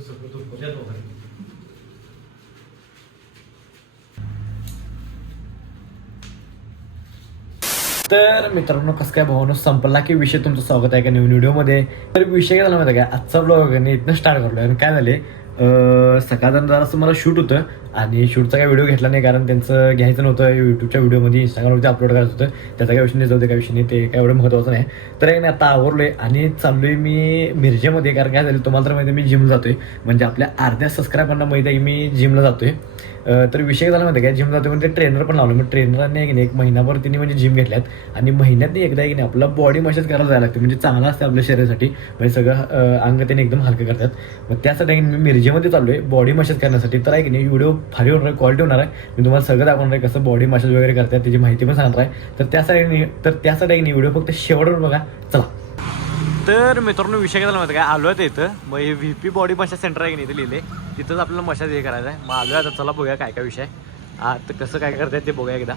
तर मित्रांनो कसं काय भावनो संपला की विषय तुमचं स्वागत आहे का नवीन व्हिडिओमध्ये. तर विषय काय झाला माहिती आहे का, आजचा ब्लॉग इथनं स्टार्ट करलो आणि काय झाले सकाळचं जरासं मला शूट होतं आणि शूटचा काही व्हिडिओ घेतला नाही कारण त्यांचं घ्यायचं नव्हतं युट्यूबच्या व्हिडिओमध्ये इंस्टाग्रामवरती अपलोड करायचं होतं. त्याचा काही विषय नाही, जाऊ दे, काही विषय नाही, ते काय एवढं महत्त्वाचं नाही. तर मी आता आवरलोय आणि चाललोय मी मिरजेमध्ये. कारण काय झालं तुम्हाला तर माहिती आहे मी जिमला जातोय, म्हणजे आपल्या अर्ध्या सबस्क्रायबरना माहिती आहे की मी जिमला जातोय. तर विषय झाला माहिती आहे का, जिम जातो म्हणजे ट्रेनर पण लावलं. मग ट्रेनरने आहे की नाही एक महिनाभर तिने म्हणजे जिम घेतल्यात आणि महिन्यात एकदा की नाही आपला बॉडी मसाज करायला जायला लागते, म्हणजे चांगला असते आपल्या शरीरासाठी. म्हणजे सगळं अंग त्याने एकदम हलकं करतात. मग त्यासाठी मी मिरजेमध्ये चाललो आहे बॉडी मसाज करण्यासाठी. तर आहे की नाही व्हिडिओ भारी होणार आहे, क्वालिटी होणार आहे. मी तुम्हाला सगळं दाखवणार आहे कसं बॉडी मसाज वगैरे करतात, त्याची माहिती पण सांगणार आहे. तर त्यासाठी की नाही व्हिडिओ फक्त शेवटवर बघा, चला. तर मित्रांनो विषय काय झाला माहिती काय, आलो आहे इथं. मग हे VP बॉडी मसाज सेंटर आहे की नाही इथं लिहिले, तिथंच आपल्याला मसाज हे करायचं आहे. मग आलो आहे आता, चला बघूया काय काय विषय आता कसं काय करतात ते बघूया एकदा.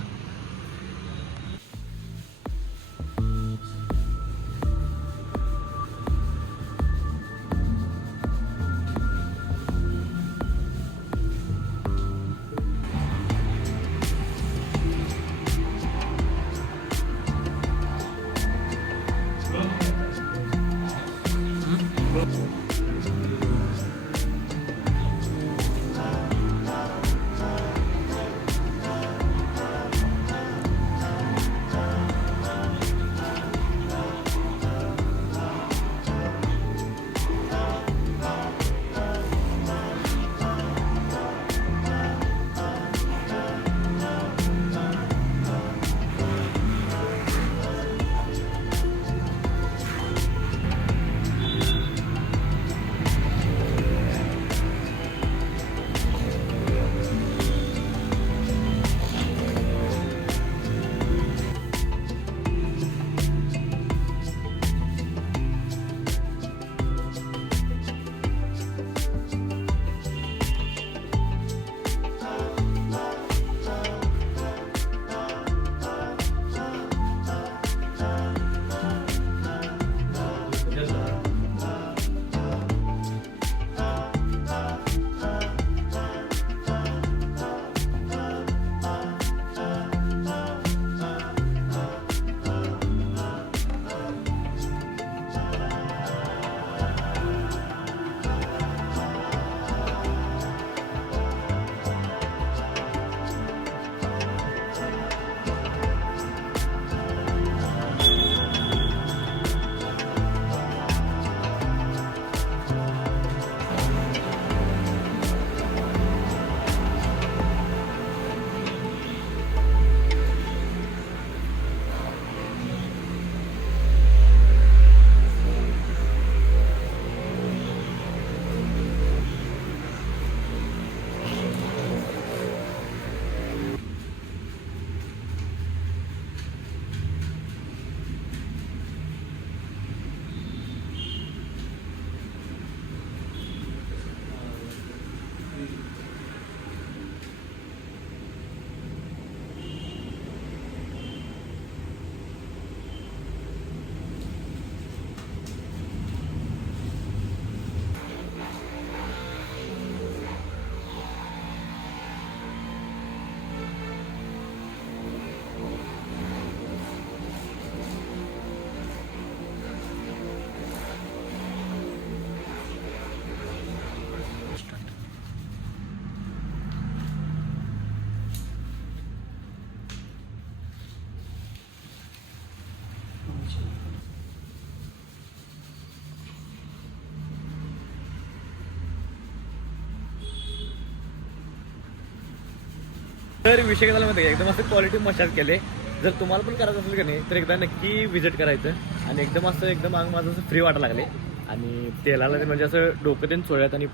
तर विषय काय झाला माहिती आहे, एकदम असं क्वालिटी मसाज केले. जर तुम्हाला पण करायचं असेल का नाही तर एकदा नक्की व्हिजिट करायचं. आणि एकदम अंग माझं असं फ्री वाटायला लागले आणि तेलाला ते म्हणजे असं डोकं त्यांनी चोळ्यात आणि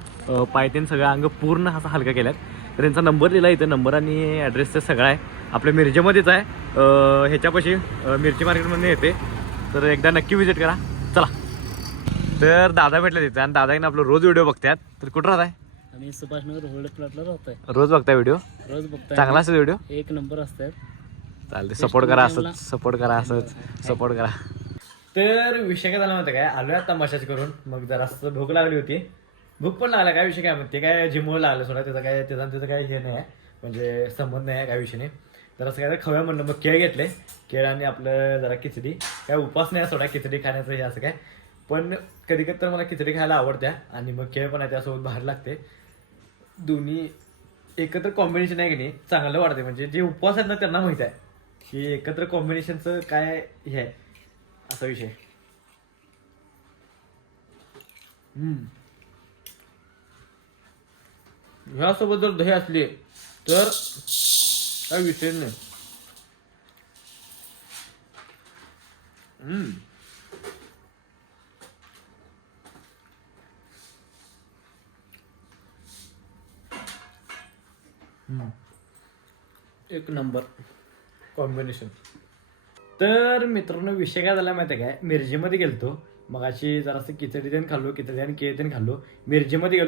पायतेन सगळं अंग पूर्ण असं हलका केल्यात. तर त्यांचा नंबर दिला इथं, नंबर आणि ॲड्रेस ते सगळं आहे आपल्या मिरजेमध्येच आहे. ह्याच्यापाशी मिरची मार्केटमध्ये येते. तर एकदा नक्की व्हिजिट करा, चला. तर दादा भेटले तिथं आणि दादाने आपलं रोज व्हिडिओ बघतात. तर कुठं राहत आहे? आम्ही सुभाषनगर होल्ड प्लॉटला राहतोय. रोज बघताय व्हिडिओ? रोज बघताय. चांगला असेल व्हिडिओ, एक नंबर असतात. चालते, सपोर्ट करा, असंच सपोर्ट करा, असंच सपोर्ट करा. तर विषय काय झाला माहिती काय, आलोय आता मसाज करून. मग जरा भूक लागली होती भूक पण लागला, काय विषय काय म्हणते, काय जिमवर लागलं सोडा, त्याचं काय हे नाही आहे, म्हणजे संबंध नाही आहे काय विषय नाही. तर असं काय खाऊया म्हणलं, मग केळ घेतले, केळ आणि आपलं जरा खिचडी. काय उपास नाही सोडा खिचडी खाण्याचं हे असं काय, पण कधी कधी तर मला खिचडी खायला आवडत्या आणि मग केळ पण आहे त्यासोबत बाहेर लागते. दोन्ही एकत्र कॉम्बिनेशन आहे की नाही चांगलं वाटते, म्हणजे जे उपवास आहेत ना त्यांना माहित आहे की एकत्र कॉम्बिनेशनचं काय हे आहे असा विषय. ह्यासोबत जर दही असली तर काय विषय नाही. एक नंबर कॉम्बिनेशन. तर मित्रांनो विषय काय झाला माहिती आहे काय, मिरजेमध्ये गेलतो मगाशी, जरासं खिचडी देऊन खाल्लो, खिचडी आणि केळ देऊन खाल्लो. मिरजेमध्ये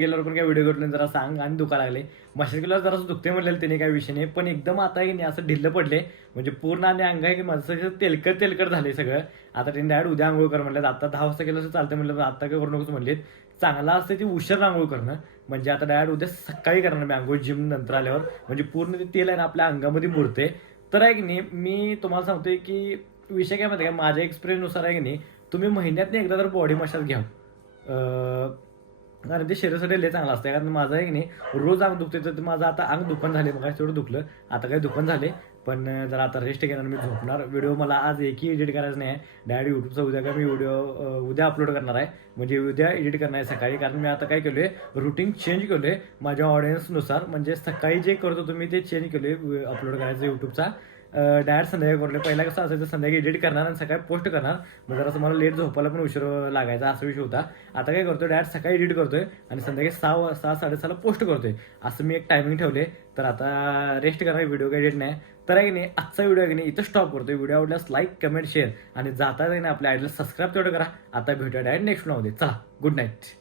गेल्यावर पण काय व्हिडिओ करून जरा सांग आणि दुखा लागले. मशाल गेल्यावर जरासं दुखते म्हटलेलं त्याने काय विषय नाही, पण एकदम आता की नाही असं ढिल्लं पडले, म्हणजे पूर्ण आणि अंग आहे की माझं सगळं तेलकट झाले सगळं. आता त्यांनी डायरेक्ट उद्या आंघोळ कर म्हणलं, आता 10 वाजता गेलं असं चालतं म्हटलं, आता काय करू नकोस म्हणलेत. चांगला असतं ती उशीर आंघोळ करणं, म्हणजे आता डायरेक्ट उद्या सकाळी करणार मी आंघोळ जिम नंतर आल्यावर, म्हणजे पूर्ण ते तेल आहे ना आपल्या अंगामध्ये मुरते. तर आहे की नाही मी तुम्हाला सांगतोय की विषय काय माहिती आहे का, माझ्या एक्सपिरियन्सनुसार आहे की नाही तुम्ही महिन्यातनं एकदा तर बॉडी मसाज घ्या, कारण ते शरीरासाठी लय चांगलं असतं. कारण माझं आहे की नाही रोज अंग दुखते, तर माझं आता अंग दुकान झाले, मग तेवढं दुखलं, आता काही दुकान झाले, पण जरा आता रेस्ट घेणार, मी झोपणार. व्हिडिओ मला आज एकही एडिट करायचं नाही आहे, डायरेक्ट यूट्यूबचा उद्या काय मी व्हिडिओ उद्या अपलोड करणार आहे, म्हणजे उद्या एडिट करणार आहे सकाळी. कारण मी आता काय केलं आहे रुटीन चेंज केलं आहे माझ्या ऑडियन्सनुसार, म्हणजे सकाळी जे करत होतो मी ते चेंज केलं आहे अपलोड करायचं यूट्यूबचा. डायरेक्ट संध्याकाळी करले, पहिला कसं असायचं संध्याकाळी एडिट करणार आणि सकाळी पोस्ट करणार, मग जरा मला लेट झोपायला पण उशीर लागायचा असा विषय होता. आता काय करतोय डायरेक्ट सकाळी एडिट करतोय आणि संध्याकाळी 6-6:30 पोस्ट करतोय, असं मी एक टायमिंग ठेवले. तर आता रेस्ट करणार, व्हिडिओ काही एडिट नाही. तर आहे की नाही आजचा व्हिडिओ आहे की नाही इथं स्टॉप करतोय. व्हिडिओ आवडल्यास लाईक कमेंट शेअर आणि जाता नाही आपल्या आयडीला सबस्क्राईब तेवढं करा. आता भेटूया डायरेक्ट नेक्स्ट व्हिडिओमध्ये. चला गुड नाईट.